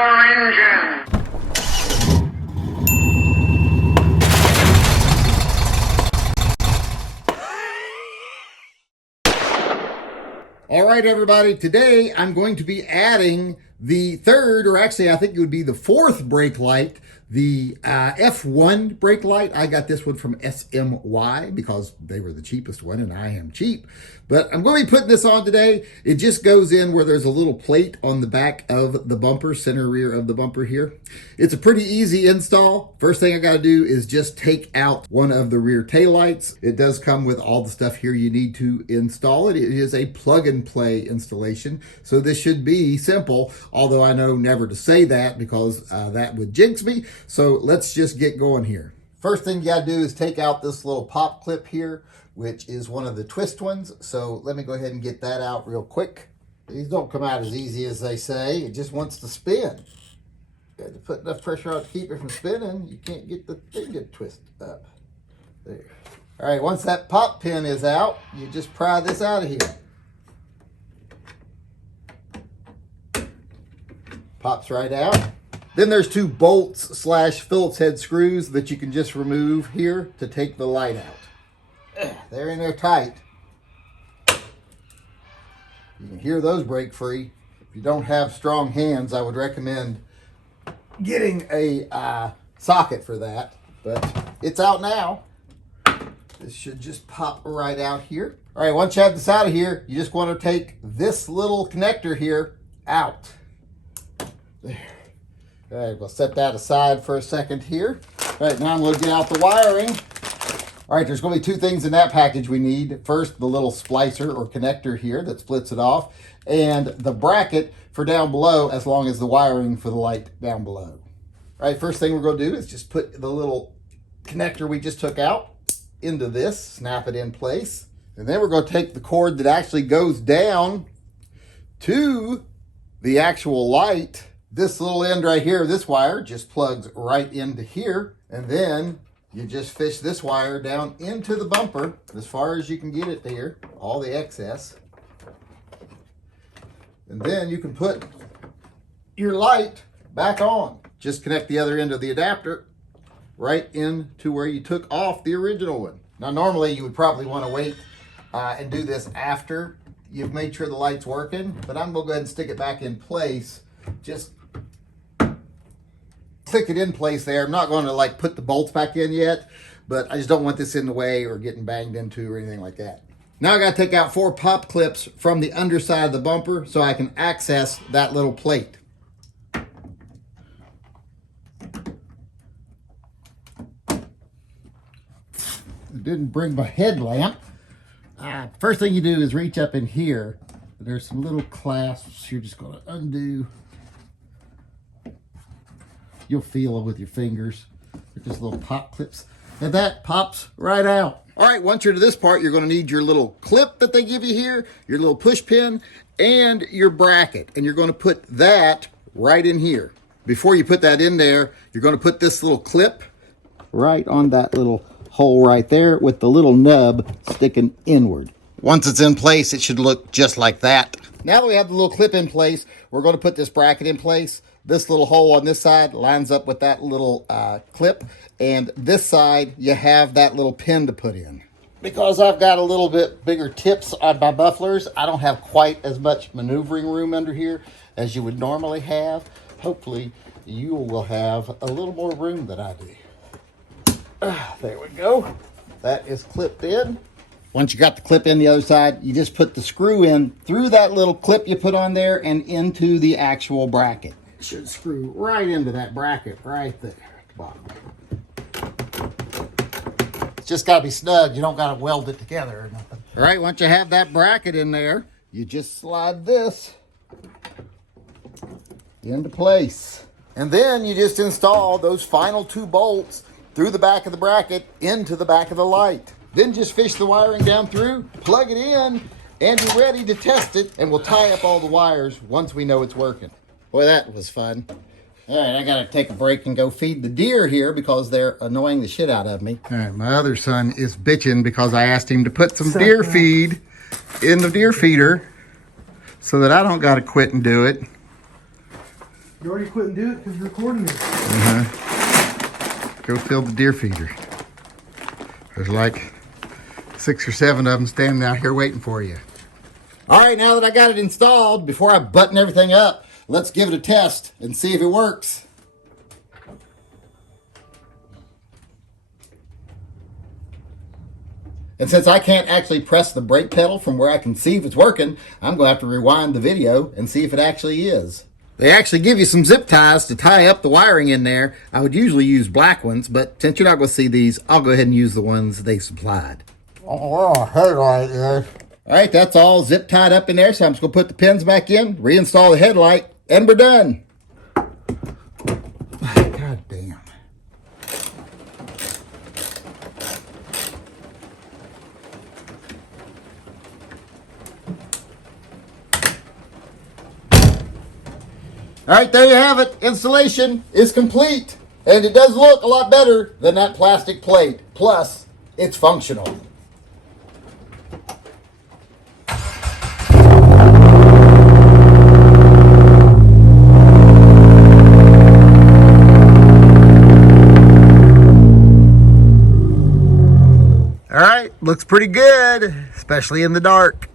your engine. All right, everybody, today I'm going to be adding the third, or actually I think it would be the fourth brake light, the F1 brake light. I got this one from SMY because they were the cheapest one and I am cheap. But I'm going to be putting this on today. It just goes in where there's a little plate on the back of the bumper, center rear of the bumper here. It's a pretty easy install. First thing I got to do is just take out one of the rear taillights. It does come with all the stuff here you need to install it. It is a plug and play installation. So this should be simple, although I know never to say that because that would jinx me. So let's just get going here. First thing you got to do is take out this little pop clip here, which is one of the twist ones. So let me go ahead and get that out real quick. These don't come out as easy as they say. It just wants to spin. You got to put enough pressure on to keep it from spinning. You can't get the thing to twist up. There. All right, once that pop pin is out, you just pry this out of here. Pops right out. Then there's two bolts / Phillips head screws that you can just remove here to take the light out. They're in there tight. You can hear those break free. If you don't have strong hands, I would recommend getting a socket for that. But it's out now. This should just pop right out here. All right, once you have this out of here, you just want to take this little connector here out. There. All right, we'll set that aside for a second here. All right, now I'm going to get out the wiring. All right, there's going to be two things in that package we need. First, the little splicer or connector here that splits it off, and the bracket for down below, as long as the wiring for the light down below. All right, first thing we're going to do is just put the little connector we just took out into this, snap it in place, and then we're going to take the cord that actually goes down to the actual light. This little end right here, this wire just plugs right into here, and then you just fish this wire down into the bumper as far as you can get it there, all the excess. And then you can put your light back on. Just connect the other end of the adapter right into where you took off the original one. Now, normally you would probably want to wait and do this after you've made sure the light's working, but I'm going to go ahead and stick it back in place. Just click it in place there. I'm not going to like put the bolts back in yet, but I just don't want this in the way or getting banged into or anything like that. Now I got to take out 4 pop clips from the underside of the bumper so I can access that little plate. I didn't bring my headlamp. First thing you do is reach up in here. There's some little clasps you're just going to undo. You'll feel it with your fingers. They're just little pop clips. And that pops right out. All right, once you're to this part, you're going to need your little clip that they give you here, your little push pin, and your bracket. And you're going to put that right in here. Before you put that in there, you're going to put this little clip right on that little hole right there with the little nub sticking inward. Once it's in place, it should look just like that. Now that we have the little clip in place, we're going to put this bracket in place. This little hole on this side lines up with that little clip, and this side you have that little pin to put in. Because I've got a little bit bigger tips on my mufflers, I don't have quite as much maneuvering room under here as you would normally have. Hopefully you will have a little more room than I do. There we go. That is clipped in. Once you got the clip in the other side, you just put the screw in through that little clip you put on there and into the actual bracket. It should screw right into that bracket right there at the bottom. It's just got to be snug. You don't got to weld it together or nothing. All right, once you have that bracket in there, you just slide this into place. And then you just install those final 2 bolts through the back of the bracket into the back of the light. Then just fish the wiring down through, plug it in, and you're ready to test it. And we'll tie up all the wires once we know it's working. Boy, that was fun. All right, I got to take a break and go feed the deer here because they're annoying the shit out of me. All right, my other son is bitching because I asked him to put some deer feed in the deer feeder so that I don't got to quit and do it. You already couldn't do it because you're recording it. Go fill the deer feeder. There's like 6 or 7 of them standing out here waiting for you. All right, now that I got it installed, before I button everything up, let's give it a test and see if it works. And since I can't actually press the brake pedal from where I can see if it's working, I'm going to have to rewind the video and see if it actually is. They actually give you some zip ties to tie up the wiring in there. I would usually use black ones, but since you're not going to see these, I'll go ahead and use the ones they supplied. Oh, headlight, yes. All right, that's all zip tied up in there, so I'm just going to put the pins back in, reinstall the headlight, and we're done. God damn. All right, there you have it. Installation is complete. And it does look a lot better than that plastic plate. Plus, it's functional. All right, looks pretty good, especially in the dark.